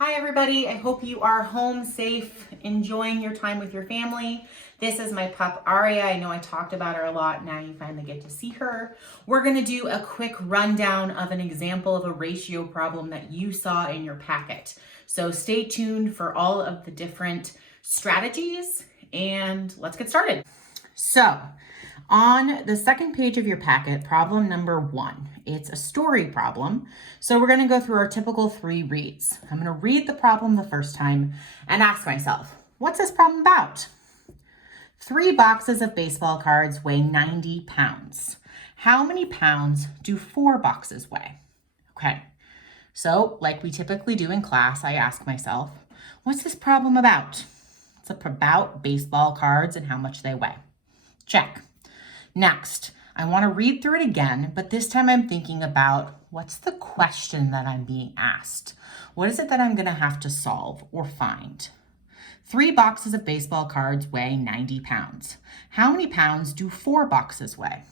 Hi everybody, I hope you are home safe, enjoying your time with your family. This is my pup Aria. I know I talked about her a lot, now you finally get to see her. We're gonna do a quick rundown of an example of a ratio problem that you saw in your packet. So stay tuned for all of the different strategies and let's get started. So on the second page of your packet, problem number 1, it's a story problem. So we're going to go through our typical 3 reads. I'm going to read the problem the first time and ask myself, what's this problem about? 3 boxes of baseball cards weigh 90 pounds. How many pounds do 4 boxes weigh? Okay, so like we typically do in class, I ask myself, what's this problem about? It's about baseball cards and how much they weigh. Check. Next, I want to read through it again, but this time I'm thinking about what's the question that I'm being asked? What is it that I'm going to have to solve or find? 3 boxes of baseball cards weigh 90 pounds. How many pounds do 4 boxes weigh?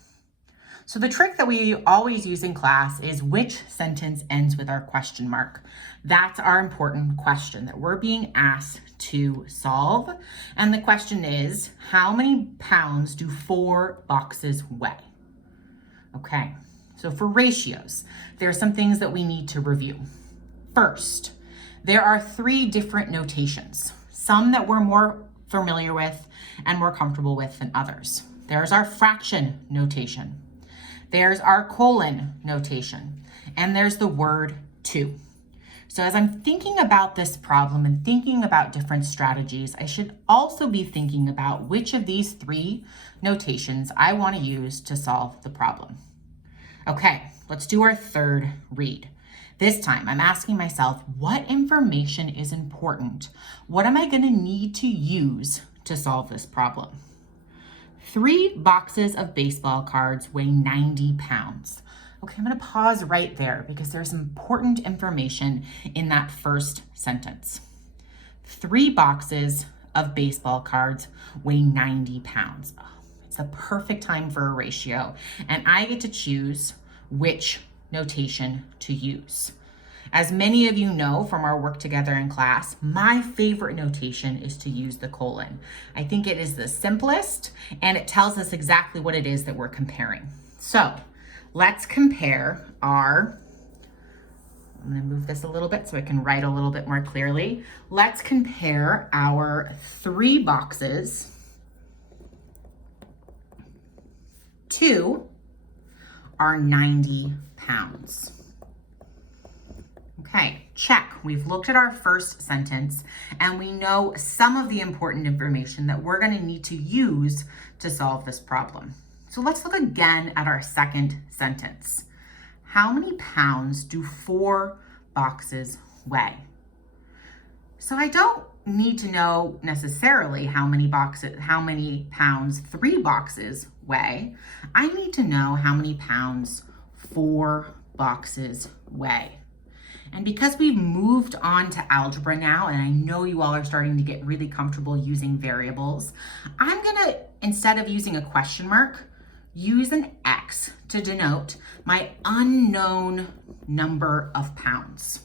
So the trick that we always use in class is which sentence ends with our question mark. That's our important question that we're being asked to solve. And the question is, how many pounds do 4 boxes weigh? Okay, so for ratios, there are some things that we need to review. First, there are 3 different notations, some that we're more familiar with and more comfortable with than others. There's our fraction notation. There's our colon notation, and there's the word to. So as I'm thinking about this problem and thinking about different strategies, I should also be thinking about which of these 3 notations I want to use to solve the problem. Okay, let's do our third read. This time I'm asking myself, what information is important? What am I going to need to use to solve this problem? 3 boxes of baseball cards weigh 90 pounds. Okay, I'm going to pause right there because there's important information in that first sentence. 3 boxes of baseball cards weigh 90 pounds. Oh, it's the perfect time for a ratio, and I get to choose which notation to use. As many of you know from our work together in class, my favorite notation is to use the colon. I think it is the simplest and it tells us exactly what it is that we're comparing. So let's compare I'm going to move this a little bit so I can write a little bit more clearly. Let's compare our 3 boxes to our 90 pounds. Okay, check. We've looked at our first sentence and we know some of the important information that we're going to need to use to solve this problem. So let's look again at our second sentence. How many pounds do 4 boxes weigh? So I don't need to know necessarily how many pounds 3 boxes weigh. I need to know how many pounds 4 boxes weigh. And because we've moved on to algebra now, and I know you all are starting to get really comfortable using variables, I'm gonna, instead of using a question mark, use an X to denote my unknown number of pounds.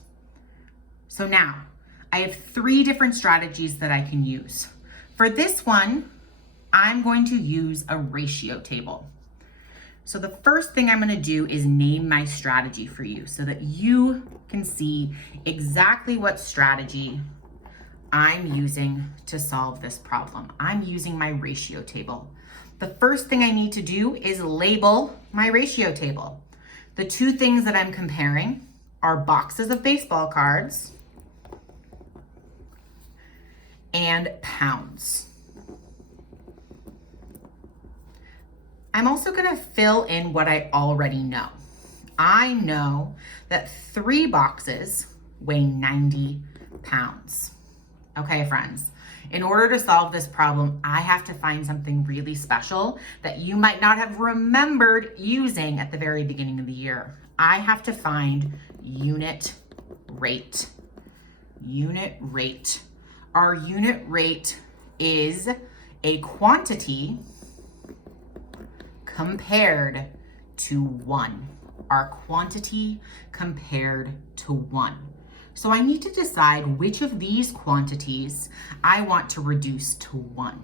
So now, I have 3 different strategies that I can use. For this one, I'm going to use a ratio table. So the first thing I'm going to do is name my strategy for you so that you can see exactly what strategy I'm using to solve this problem. I'm using my ratio table. The first thing I need to do is label my ratio table. The 2 things that I'm comparing are boxes of baseball cards and pounds. I'm also going to fill in what I already know. I know that 3 boxes weigh 90 pounds. Okay, friends, in order to solve this problem, I have to find something really special that you might not have remembered using at the very beginning of the year. I have to find unit rate. Unit rate. Our unit rate is a quantity compared to 1. Our quantity compared to 1. So I need to decide which of these quantities I want to reduce to 1.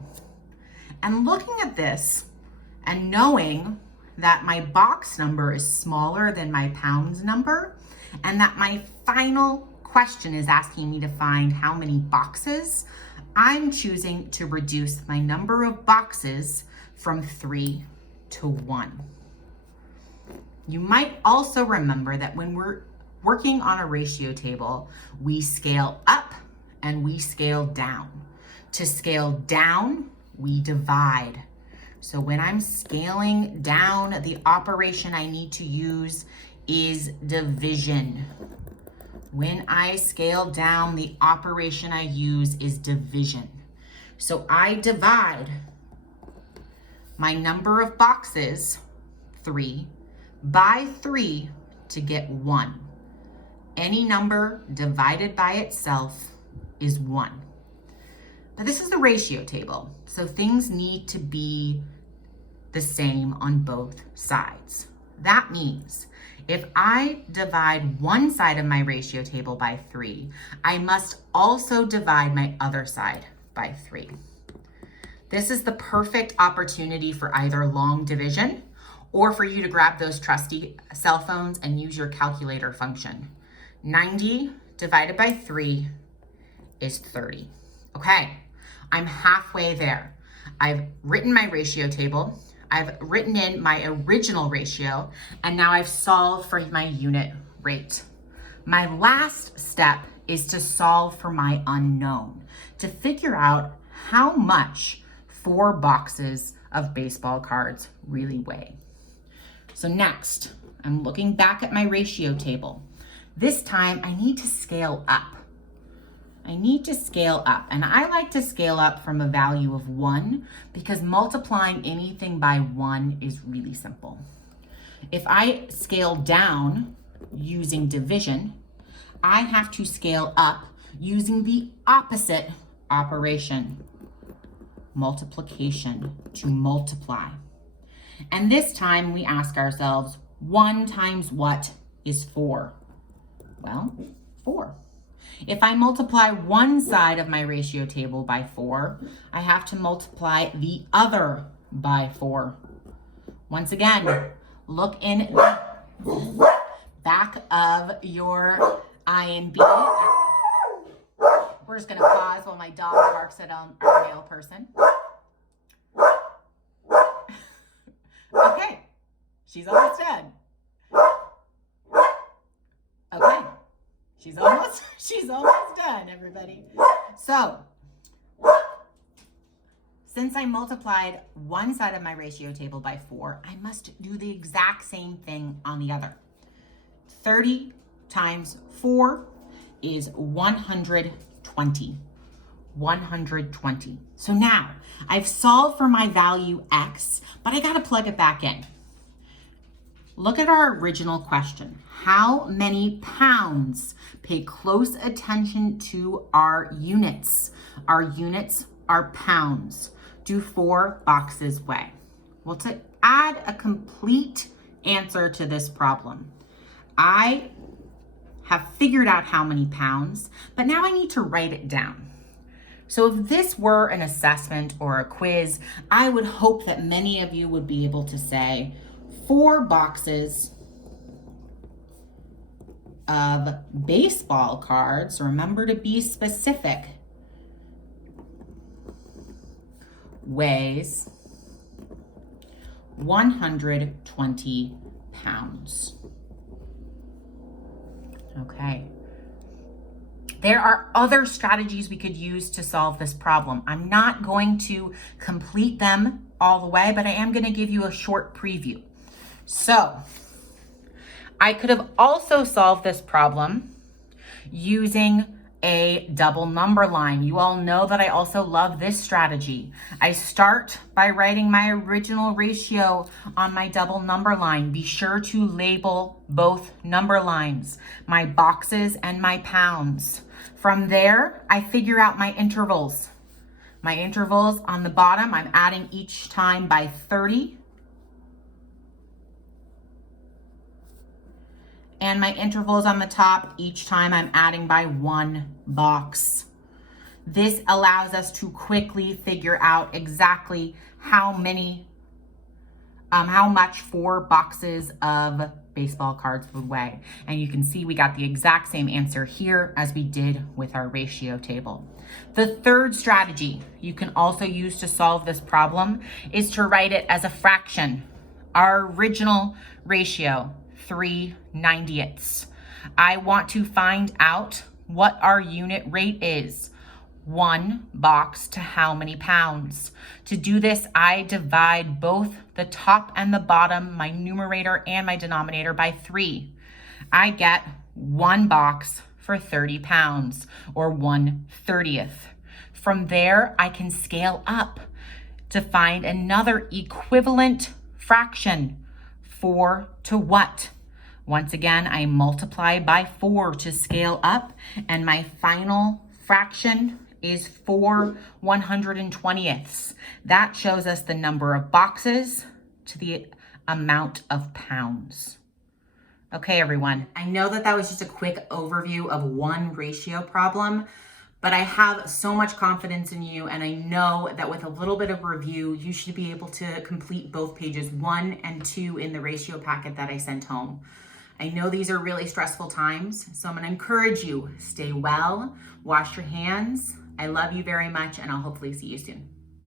And looking at this and knowing that my box number is smaller than my pounds number, and that my final question is asking me to find how many boxes, I'm choosing to reduce my number of boxes from 3 to 1. You might also remember that when we're working on a ratio table, we scale up and we scale down. To scale down, we divide. So when I'm scaling down, the operation I need to use is division. When I scale down, the operation I use is division. So I divide my number of boxes, 3, by 3 to get 1. Any number divided by itself is 1. But this is the ratio table, so things need to be the same on both sides. That means if I divide one side of my ratio table by 3, I must also divide my other side by 3. This is the perfect opportunity for either long division or for you to grab those trusty cell phones and use your calculator function. 90 divided by 3 is 30. Okay, I'm halfway there. I've written my ratio table, I've written in my original ratio, and now I've solved for my unit rate. My last step is to solve for my unknown, to figure out how much 4 boxes of baseball cards really weigh. So next, I'm looking back at my ratio table. This time I need to scale up. And I like to scale up from a value of 1 because multiplying anything by 1 is really simple. If I scale down using division, I have to scale up using the opposite operation, multiplication, to multiply. And this time we ask ourselves, 1 times what is 4? Well, 4. If I multiply one side of my ratio table by 4, I have to multiply the other by 4. Once again, look in the back of your INB. We're just gonna pause while my dog barks at our male person. Okay, she's almost done. Okay, she's almost done, everybody. So, since I multiplied one side of my ratio table by 4, I must do the exact same thing on the other. 30 times 4 is 120. 120. So now I've solved for my value X, but I gotta plug it back in. Look at our original question. How many pounds? Pay close attention to our units. Our units are pounds. Do 4 boxes weigh? Well, to add a complete answer to this problem, I have figured out how many pounds, but now I need to write it down. So if this were an assessment or a quiz, I would hope that many of you would be able to say 4 boxes of baseball cards, remember to be specific, weighs 120 pounds. Okay. There are other strategies we could use to solve this problem. I'm not going to complete them all the way, but I am going to give you a short preview. So, I could have also solved this problem using a double number line. You all know that I also love this strategy. I start by writing my original ratio on my double number line. Be sure to label both number lines, my boxes and my pounds. From there, I figure out my intervals. My intervals on the bottom, I'm adding each time by 30. and my intervals on the top. Each time I'm adding by 1 box. This allows us to quickly figure out exactly how much 4 boxes of baseball cards would weigh. And you can see we got the exact same answer here as we did with our ratio table. The third strategy you can also use to solve this problem is to write it as a fraction. Our original ratio, 3/90ths. I want to find out what our unit rate is. 1 box to how many pounds? To do this, I divide both the top and the bottom, my numerator and my denominator, by 3. I get 1 box for 30 pounds, or 1/30th. From there, I can scale up to find another equivalent fraction. 4 to what? Once again, I multiply by 4 to scale up, and my final fraction is 4/120ths. That shows us the number of boxes to the amount of pounds. Okay, everyone. I know that was just a quick overview of one ratio problem, but I have so much confidence in you, and I know that with a little bit of review, you should be able to complete both pages 1 and 2 in the ratio packet that I sent home. I know these are really stressful times, so I'm gonna encourage you, stay well, wash your hands. I love you very much, and I'll hopefully see you soon.